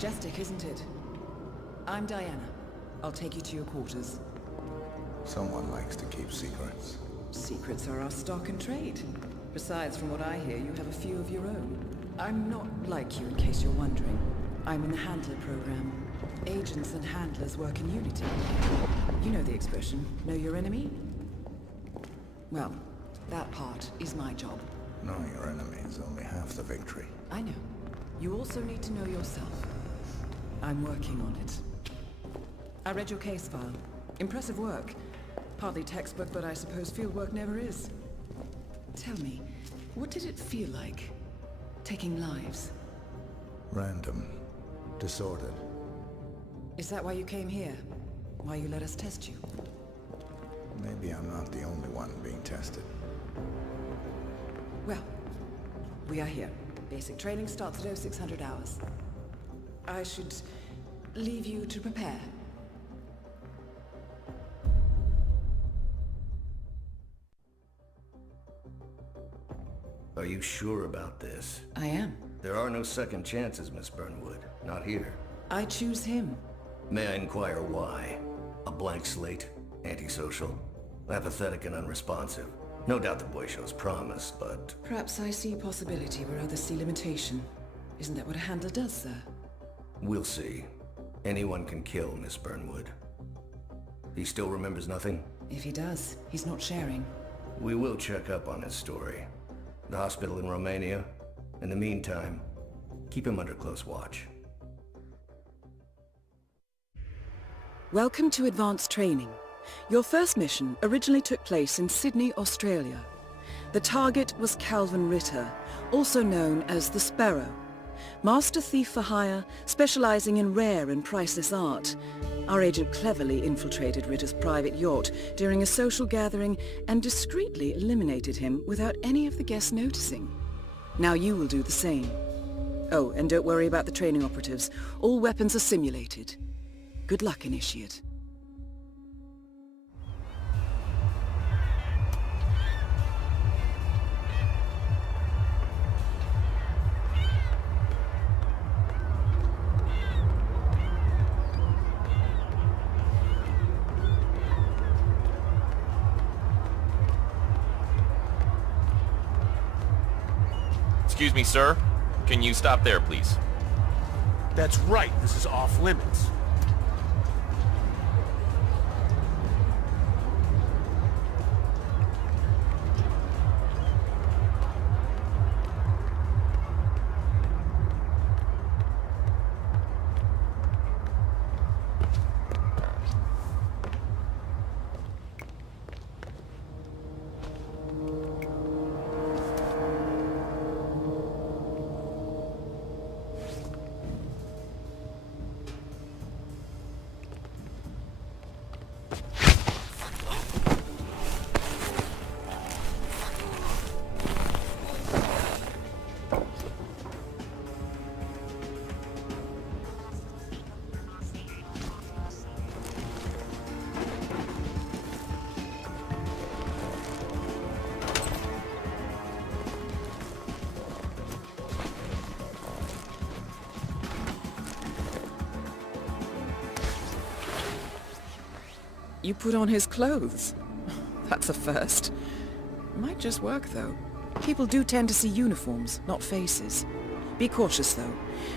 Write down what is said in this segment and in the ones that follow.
majestic, isn't it? I'm Diana. I'll take you to your quarters. Someone likes to keep secrets. Secrets are our stock and trade. Besides, from what I hear, you have a few of your own. I'm not like you, in case you're wondering. I'm in the Handler program. Agents and handlers work in unity. You know the expression, know your enemy? Well, that part is my job. Knowing your enemy is only half the victory. I know. You also need to know yourself. I'm working on it. I read your case file. Impressive work. Partly textbook, but I suppose field work never is. Tell me, what did it feel like, taking lives? Random. Disordered. Is that why you came here? Why you let us test you? Maybe I'm not the only one being tested. Well, we are here. Basic training starts at 0600 hours. I should leave you to prepare. Are you sure about this? I am. There are no second chances, Miss Bernnwood. Not here. I choose him. May I inquire why? A blank slate? Antisocial? Apathetic and unresponsive? No doubt the boy shows promise, but... Perhaps I see possibility where others see limitation. Isn't that what a handler does, sir? We'll see. Anyone can kill Miss Bernnwood. He still remembers nothing? If he does, he's not sharing. We will check up on his story. The hospital in Romania. In the meantime, keep him under close watch. Welcome to Advanced Training. Your first mission originally took place in Sydney, Australia. The target was Calvin Ritter, also known as the Sparrow. Master thief for hire, specializing in rare and priceless art. Our agent cleverly infiltrated Ritter's private yacht during a social gathering and discreetly eliminated him without any of the guests noticing. Now you will do the same. Oh, and don't worry about the training operatives. All weapons are simulated. Good luck, Initiate. Excuse me, sir. Can you stop there, please? That's right, this is off limits. You put on his clothes. That's a first. Might just work, though. People do tend to see uniforms, not faces. Be cautious, though.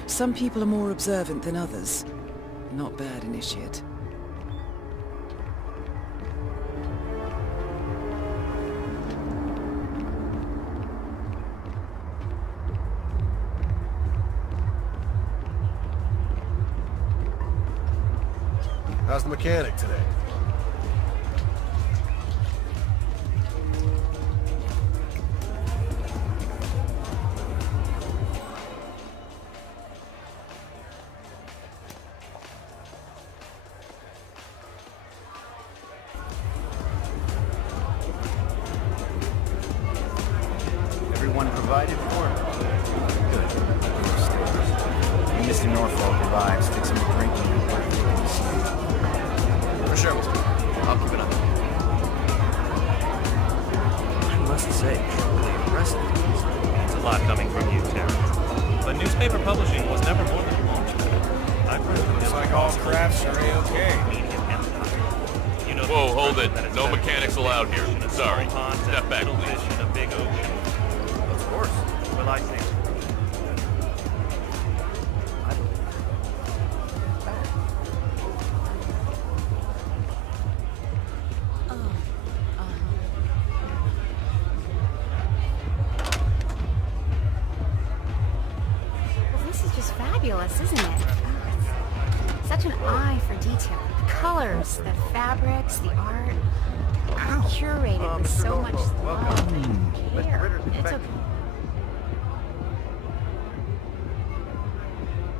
Some people are more observant than others. Not bad, Initiate. How's the mechanic today? Everyone provided for? Good. Mr. Norfolk arrives, get some drinking and work. For sure, Mr. I'll keep it up. I must say, truly impressive. It's a lot coming from you, Terry. But newspaper publishing was never more than a launch pad. crafts are A-okay. You know, Whoa, hold it. that it's No better mechanics to allowed fish here. in a Sorry. small pond Step than back, little please. fish in a big ocean. Of course. Well, I think. Well, this is just fabulous, isn't it? Such an eye for detail. The colors, the fabrics, the art. Curated with so much love and care. It's okay.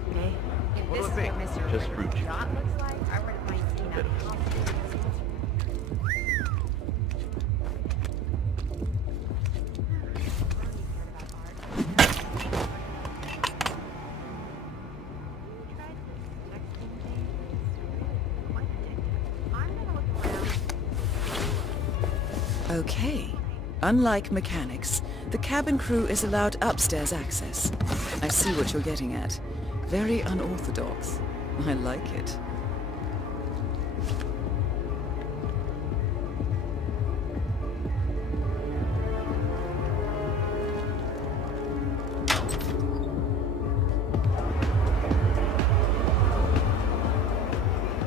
Okay. If this is what Mr. Just Ritter's fruit juice. yacht looks like, I wouldn't mind seeing that house. Okay. Unlike mechanics, the cabin crew is allowed upstairs access. I see what you're getting at. Very unorthodox. I like it.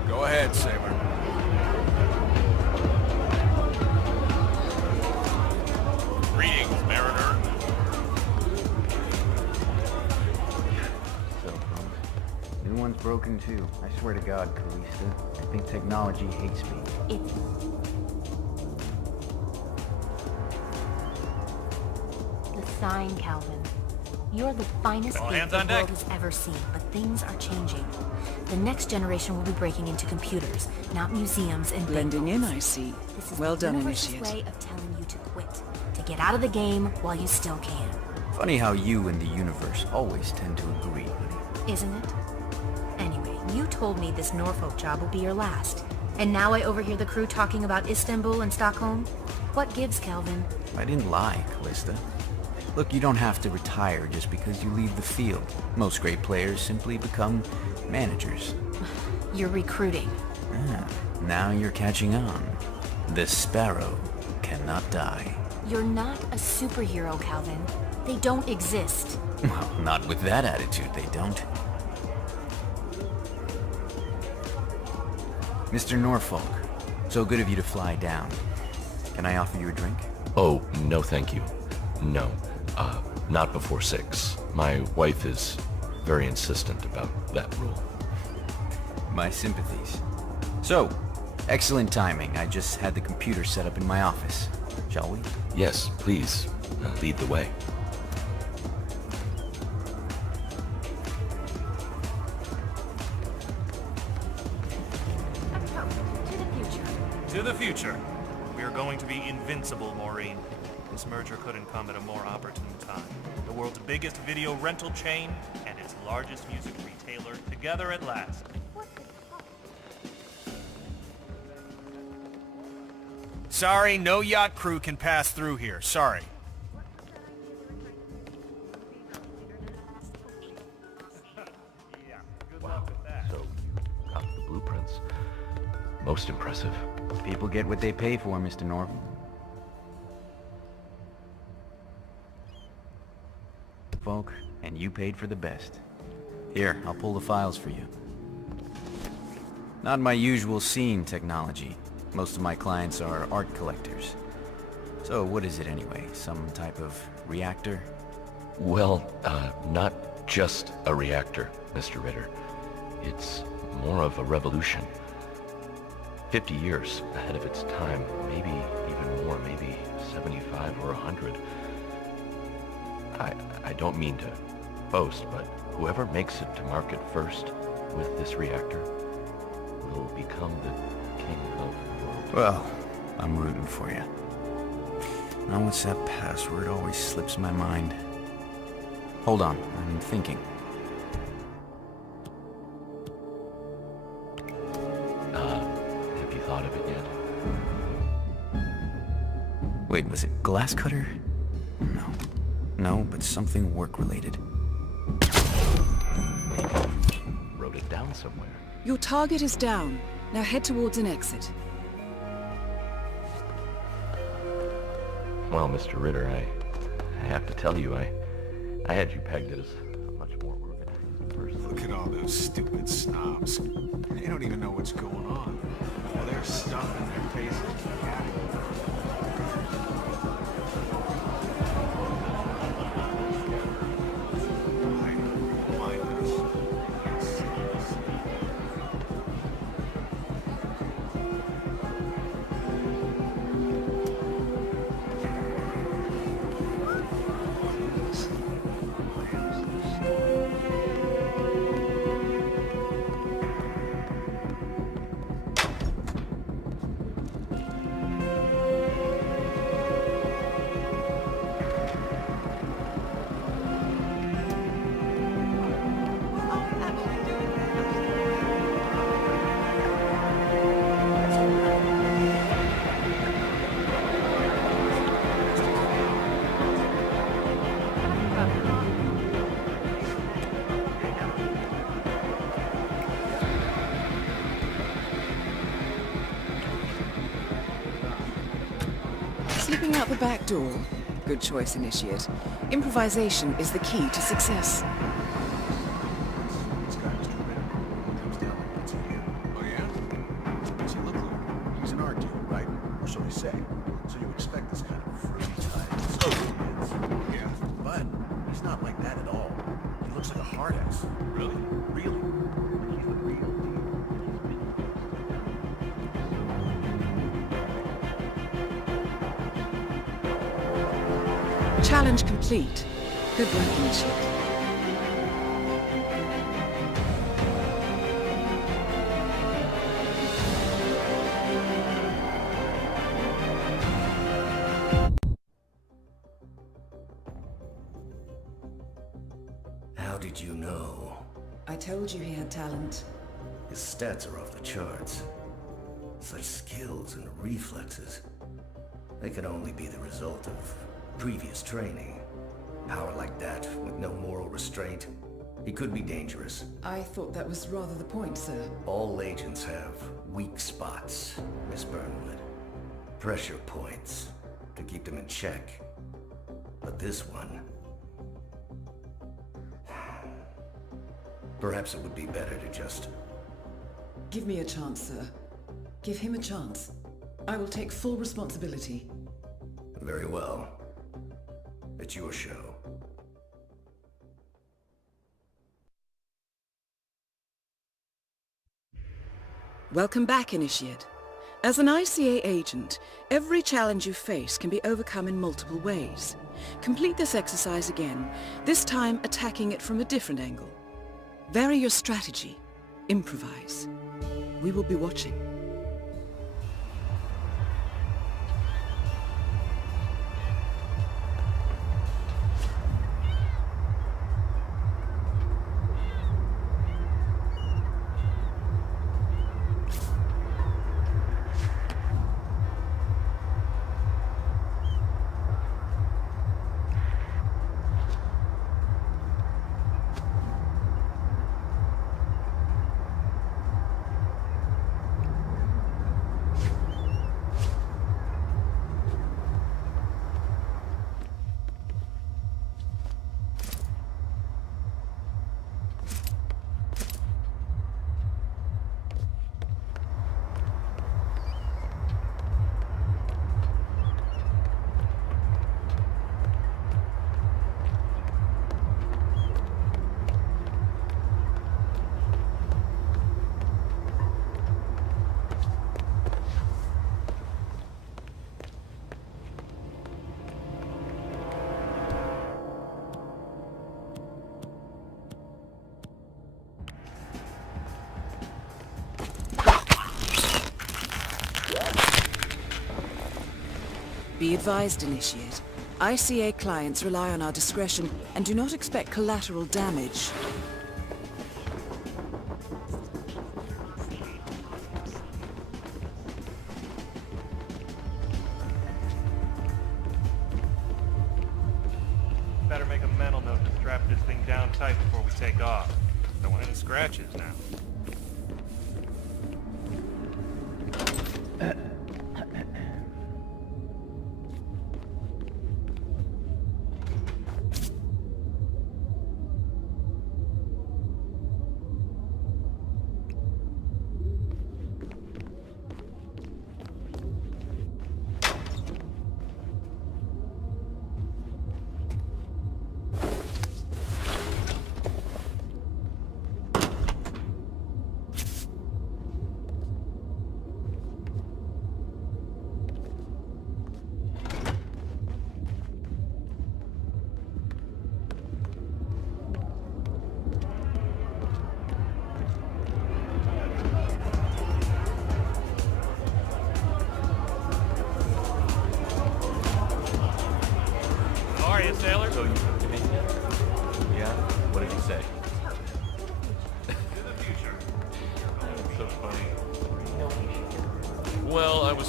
Go ahead, Saber. Greetings, Mariner. So, new one's broken too. I swear to God, Calista, I think technology hates me. It's the sign, Calvin. You're the finest All gift hands the on deck. world has ever seen, but things are changing. The next generation will be breaking into computers, not museums and Blending in, banks. I see. This is Well the done, universe's Initiate. way of telling you to quit, to get out of the game while you still can. Funny how you and the universe always tend to agree, honey. Isn't it? Anyway, you told me this Norfolk job will be your last. And now I overhear the crew talking about Istanbul and Stockholm? What gives, Calvin? I didn't lie, Calista. Look, you don't have to retire just because you leave the field. Most great players simply become managers. You're recruiting. Ah, now you're catching on. The sparrow cannot die. You're not a superhero, Calvin. They don't exist. Well, not with that attitude, they don't. Mr. Norfolk, so good of you to fly down. Can I offer you a drink? Oh, no thank you. No. Not before 6. My wife is very insistent about that rule. My sympathies. So, excellent timing. I just had the computer set up in my office. Shall we? Yes, please, lead the way. To the future. To the future. We are going to be invincible, Maureen. This merger couldn't come at a more opportune time. The world's biggest video rental chain and its largest music retailer together at last. Sorry, no yacht crew can pass through here. Sorry. So, you got the blueprints. Most impressive. People get what they pay for, Mr. Norfolk. Folk, and you paid for the best. Here, I'll pull the files for you. Not my usual scene technology. Most of my clients are art collectors. So what is it anyway? Some type of reactor? Well, not just a reactor, Mr. Ritter. It's more of a revolution. 50 years ahead of its time, maybe even more, maybe 75 or 100. I don't mean to boast, but whoever makes it to market first with this reactor will become the king of the world. Well, I'm rooting for you. Now what's that password? Always slips my mind. Hold on, I'm thinking. Have you thought of it yet? Wait, was it glass cutter? No. No, but something work-related. Wrote it down somewhere. Your target is down. Now head towards an exit. Well, Mr. Ritter, I have to tell you, I had you pegged as a much more organized person. Look at all those stupid snobs. They don't even know what's going on. Well, they're stuffing their faces. Slipping out the back door. Good choice, Initiate. Improvisation is the key to success. This guy, Mr. Ritter, comes down like once a year. Oh, yeah? What's he look like? He's an art dude, right? Or so they say. So you expect this kind of fruity type. Yeah, but he's not like that at all. He looks like a hard ass. Really? Really. Like he's the real deal. Challenge complete. Good work, Initiate. How did you know? I told you he had talent. His stats are off the charts. Such skills and reflexes. They can only be the result of previous training. Power like that, with no moral restraint, he could be dangerous. I thought that was rather the point, sir. All agents have weak spots, Miss Bernnwood. Pressure points to keep them in check. But this one... Perhaps it would be better to just... Give me a chance, sir. Give him a chance. I will take full responsibility. Very well. It's your show. Welcome back, Initiate. As an ICA agent, every challenge you face can be overcome in multiple ways. Complete this exercise again, this time attacking it from a different angle. Vary your strategy. Improvise. We will be watching. Be advised, Initiate. ICA clients rely on our discretion and do not expect collateral damage. Better make a mental note to strap this thing down tight before we take off. Don't want any scratches now.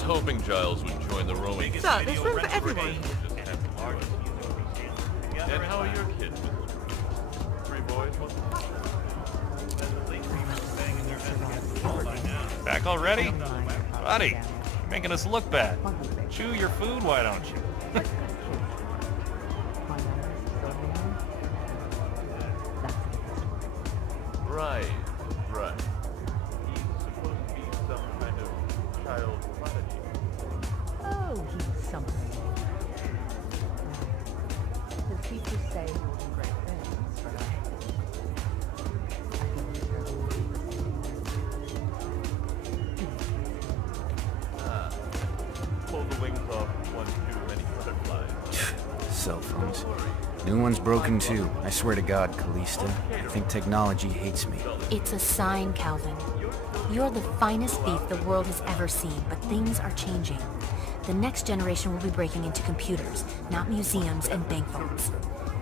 hoping Giles would join the roaming. Biggest So, there's video room for rental everyone. chain and its largest music retailer. Together And in how are your time. kids? 3 boys? Back already? Buddy, you're making us look bad. Chew your food, why don't you? Right. He's supposed to be some kind of child prodigy. Oh, he's something. The teachers say he will do great things, but I don't Pull the wings off one too many butterflies. Cell phones. New one's broken too. I swear to God, Callista. I think technology hates me. It's a sign, Calvin. You're the finest thief the world has ever seen, but things are changing. The next generation will be breaking into computers, not museums and bank vaults.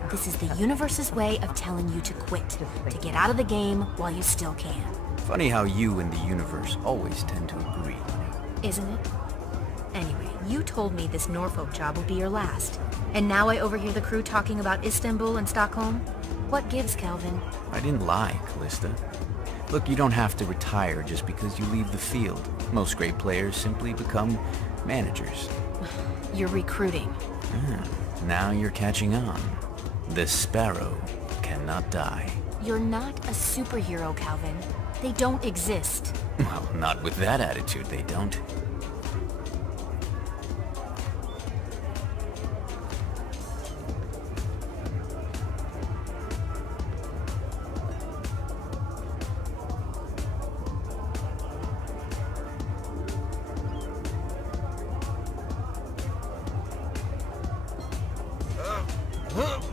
This is the universe's way of telling you to quit, to get out of the game while you still can. Funny how you and the universe always tend to agree. Isn't it? Anyway, you told me this Norfolk job will be your last. And now I overhear the crew talking about Istanbul and Stockholm? What gives, Calvin? I didn't lie, Callista. Look, you don't have to retire just because you leave the field. Most great players simply become managers. You're recruiting. Now you're catching on. The sparrow cannot die. You're not a superhero, Calvin. They don't exist. Well, not with that attitude, they don't.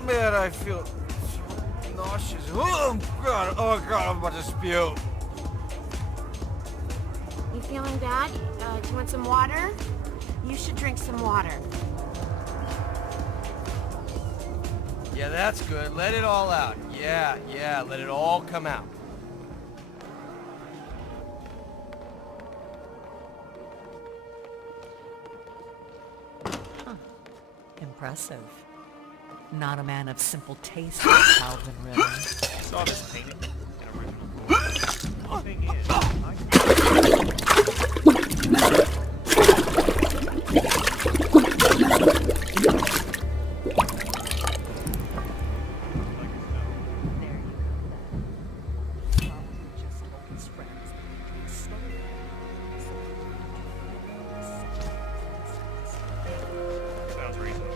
Man, I feel so nauseous. Oh God, I'm about to spew. You feeling bad? Do you want some water? You should drink some water. Yeah, that's good. Let it all out. Yeah, let it all come out. Impressive. Not a man of simple taste, Calvin Ritter. I saw this painting in original drawing. The thing is, sounds reasonable.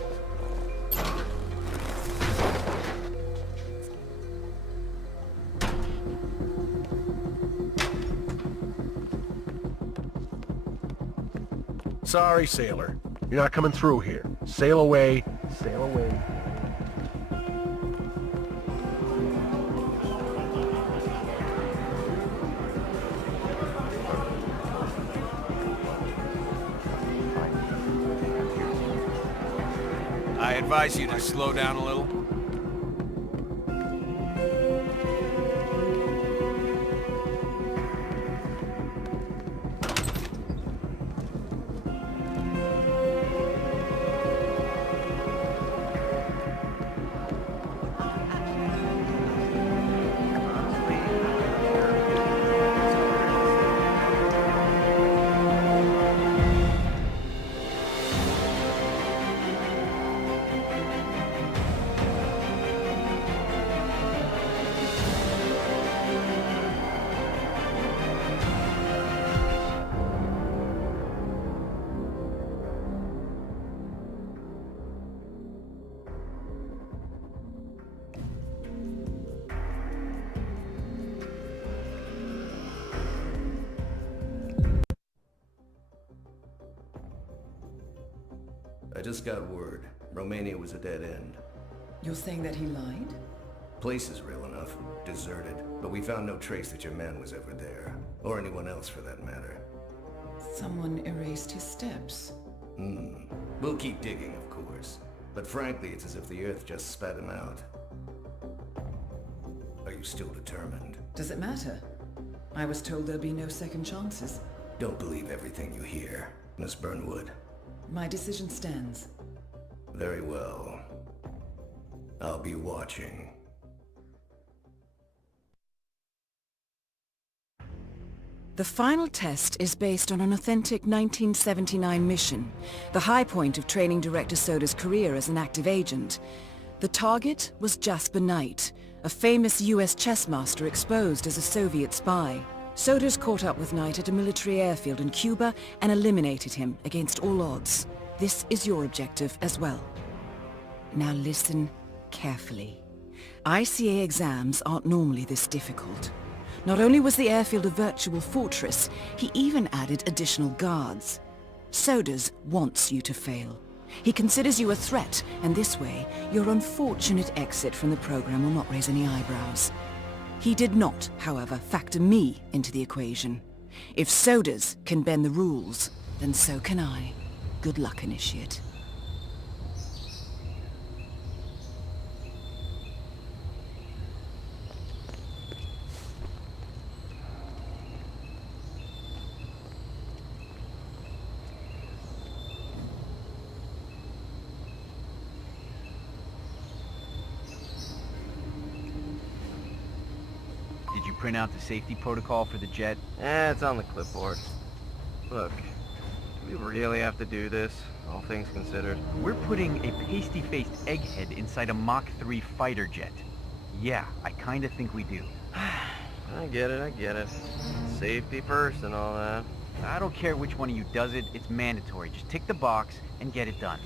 Sorry, sailor. You're not coming through here. Sail away. Sail away. I advise you to slow down a little. I just got word. Romania was a dead end. You're saying that he lied? Place is real enough. Deserted. But we found no trace that your man was ever there. Or anyone else for that matter. Someone erased his steps. We'll keep digging, of course. But frankly, it's as if the Earth just spat him out. Are you still determined? Does it matter? I was told there'd be no second chances. Don't believe everything you hear. Miss Bernwood. My decision stands. Very well. I'll be watching. The final test is based on an authentic 1979 mission, the high point of training director Soda's career as an active agent. The target was Jasper Knight, a famous US chess master exposed as a Soviet spy. Soda's caught up with Knight at a military airfield in Cuba and eliminated him against all odds. This is your objective as well. Now listen carefully. ICA exams aren't normally this difficult. Not only was the airfield a virtual fortress, he even added additional guards. Sodas wants you to fail. He considers you a threat, and this way, your unfortunate exit from the program will not raise any eyebrows. He did not, however, factor me into the equation. If Sodas can bend the rules, then so can I. Good luck, Initiate. Did you print out the safety protocol for the jet? It's on the clipboard. Look, do we really have to do this, all things considered? We're putting a pasty-faced egghead inside a Mach 3 fighter jet. Yeah, I kinda think we do. I get it. Safety first and all that. I don't care which one of you does it, it's mandatory. Just tick the box and get it done.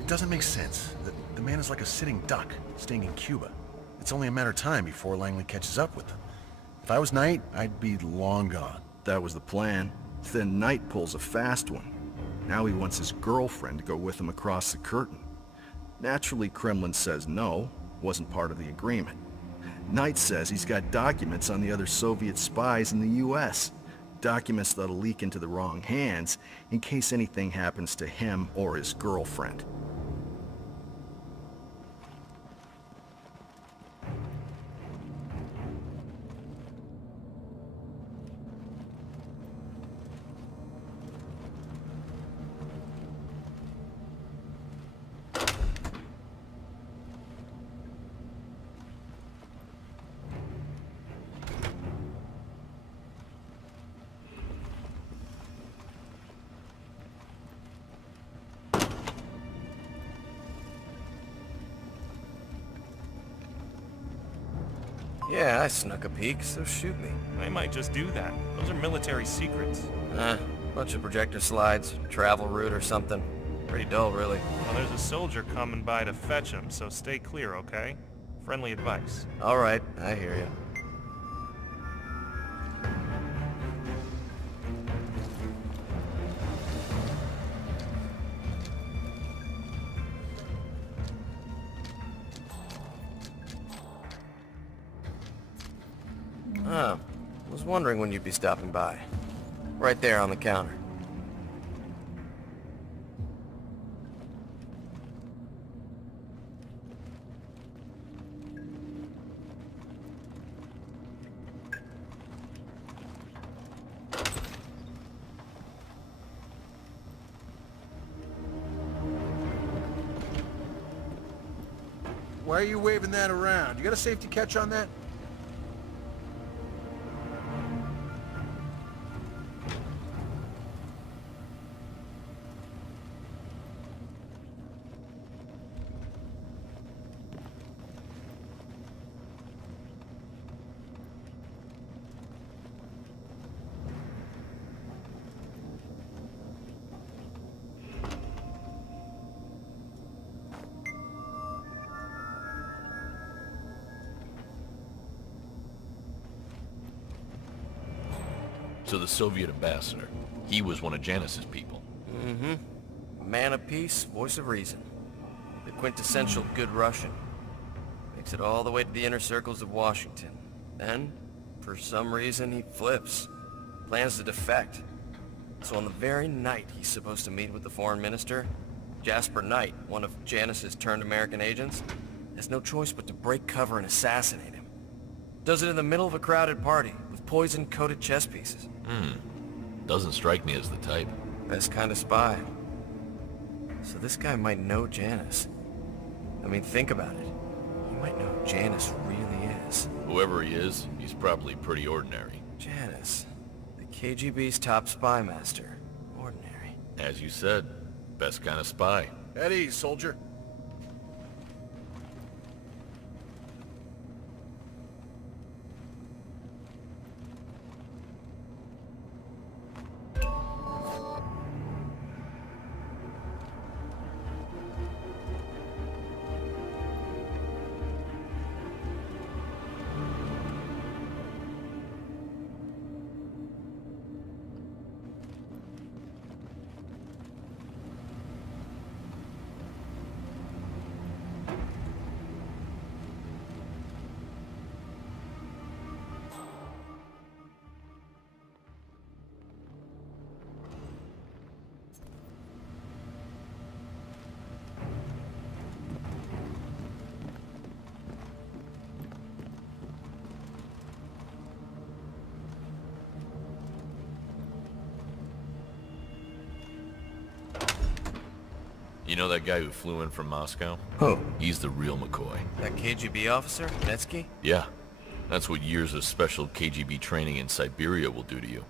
It doesn't make sense. The man is like a sitting duck, staying in Cuba. It's only a matter of time before Langley catches up with them. If I was Knight, I'd be long gone. That was the plan. Then Knight pulls a fast one. Now he wants his girlfriend to go with him across the curtain. Naturally, Kremlin says no, wasn't part of the agreement. Knight says he's got documents on the other Soviet spies in the US. Documents that'll leak into the wrong hands in case anything happens to him or his girlfriend. Yeah, I snuck a peek, so shoot me. They might just do that. Those are military secrets. Bunch of projector slides, travel route or something. Pretty dull, really. Well, there's a soldier coming by to fetch him, so stay clear, okay? Friendly advice. All right, I hear you. Oh, was wondering when you'd be stopping by. Right there on the counter. Why are you waving that around? You got a safety catch on that? So the Soviet ambassador, he was one of Janice's people. Mm-hmm. Man of peace, voice of reason. The quintessential good Russian. Makes it all the way to the inner circles of Washington. Then, for some reason, he flips. Plans to defect. So on the very night he's supposed to meet with the foreign minister, Jasper Knight, one of Janice's turned American agents, has no choice but to break cover and assassinate him. Does it in the middle of a crowded party, with poison-coated chess pieces. Doesn't strike me as the type. Best kind of spy. So this guy might know Janice. I mean, think about it. He might know who Janice really is. Whoever he is, he's probably pretty ordinary. Janice. The KGB's top spy master. Ordinary. As you said, best kind of spy. At ease, soldier. You know that guy who flew in from Moscow? Who? He's the real McCoy. That KGB officer, Netsky? Yeah. That's what years of special KGB training in Siberia will do to you.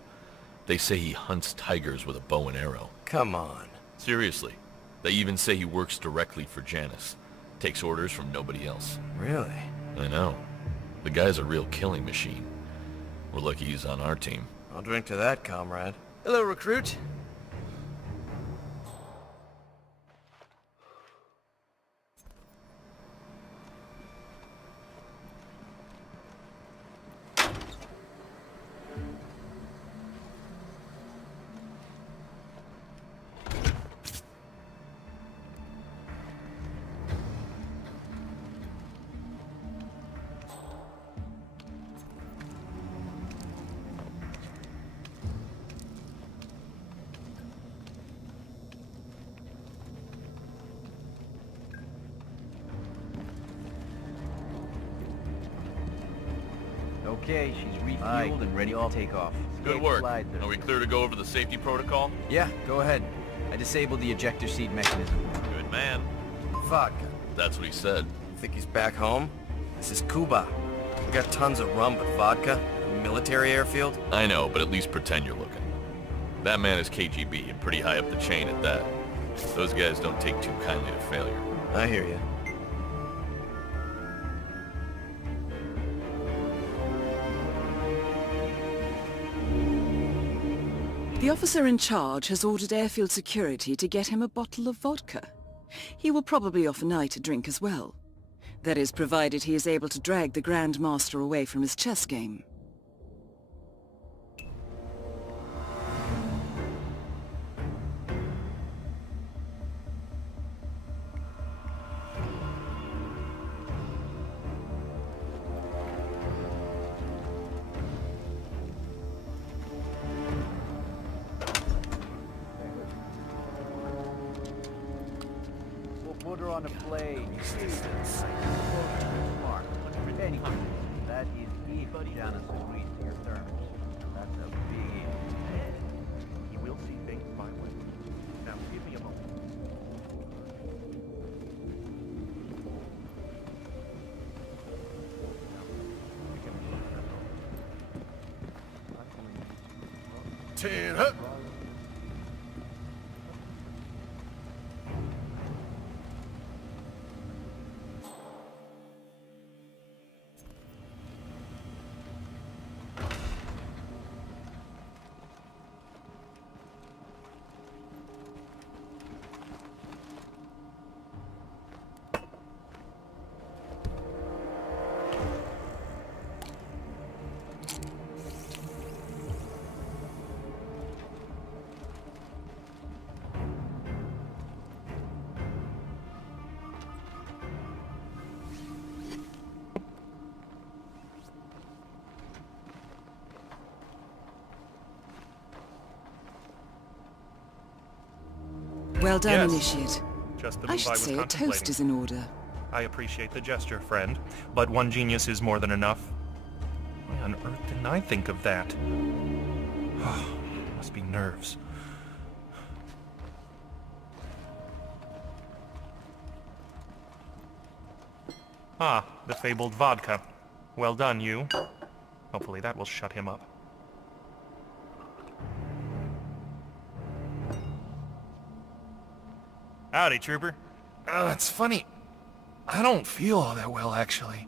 They say he hunts tigers with a bow and arrow. Come on. Seriously. They even say he works directly for Janice. Takes orders from nobody else. Really? I know. The guy's a real killing machine. We're lucky he's on our team. I'll drink to that, comrade. Hello, recruit. Okay, she's refueled and ready to take off. Good work. Are we clear to go over the safety protocol? Yeah, go ahead. I disabled the ejector seat mechanism. Good man. Vodka. That's what he said. Think he's back home? This is Cuba. We got tons of rum, but vodka? Military airfield? I know, but at least pretend you're looking. That man is KGB and pretty high up the chain at that. Those guys don't take too kindly to failure. I hear you. The officer in charge has ordered airfield security to get him a bottle of vodka. He will probably offer Knight a drink as well. That is, provided he is able to drag the Grand Master away from his chess game. Put her on a plane. Mark. Anyway, that is if Janice agrees to your terms. That's a big if. You will see things my way. Now, give me a moment. Ten up. Well done, Yes. Initiate. Just the I move should was say a toast contemplating. is in order. I appreciate the gesture, friend, but one genius is more than enough. Why on earth didn't I think of that? Must be nerves. Ah, the fabled vodka. Well done, you. Hopefully that will shut him up. Howdy, trooper. It's funny. I don't feel all that well, actually.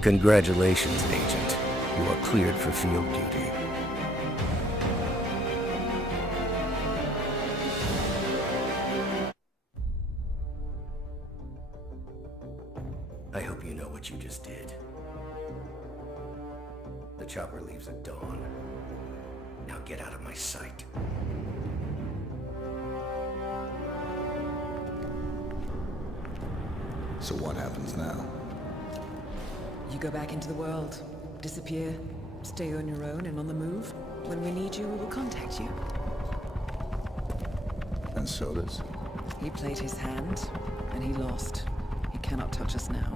Congratulations, Agent. You are cleared for field duty. I hope you know what you just did. The chopper leaves at dawn. Now get out of my sight. So what happens now? You go back into the world, disappear, stay on your own and on the move. When we need you, we will contact you. And so does? He played his hand, and he lost. He cannot touch us now.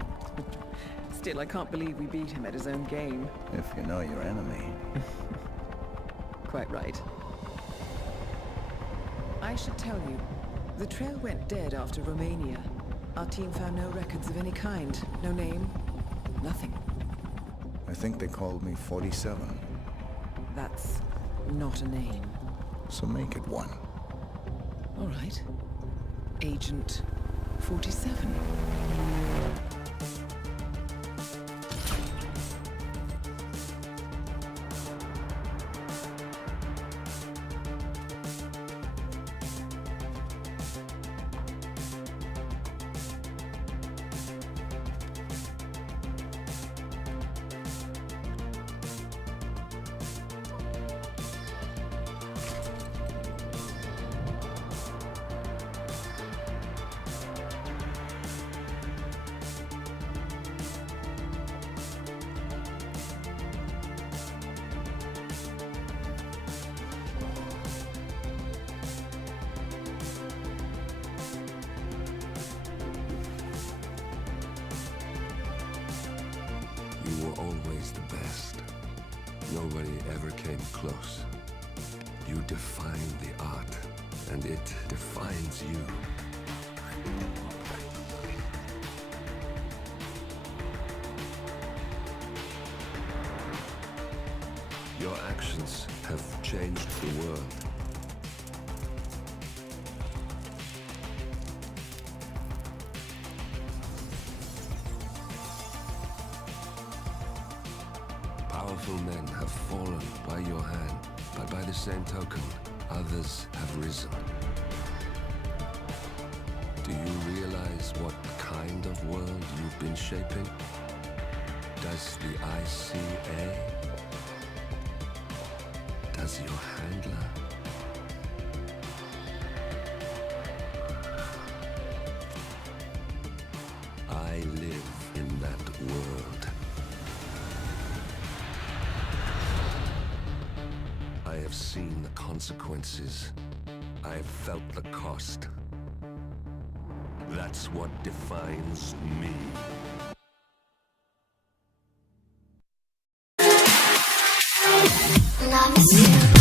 Still, I can't believe we beat him at his own game. If you know your enemy. Quite right. I should tell you, the trail went dead after Romania. Our team found no records of any kind. No name. Nothing. I think they called me 47. That's not a name. So make it one. All right. Agent 47. You were always the best. Nobody ever came close. You define the art, and it defines you. Your actions have changed the world. Powerful men have fallen by your hand, but by the same token, others have risen. Do you realize what kind of world you've been shaping? Does the ICA? Does your handler? I live in that world. I have seen the consequences. I have felt the cost. That's what defines me. Love you.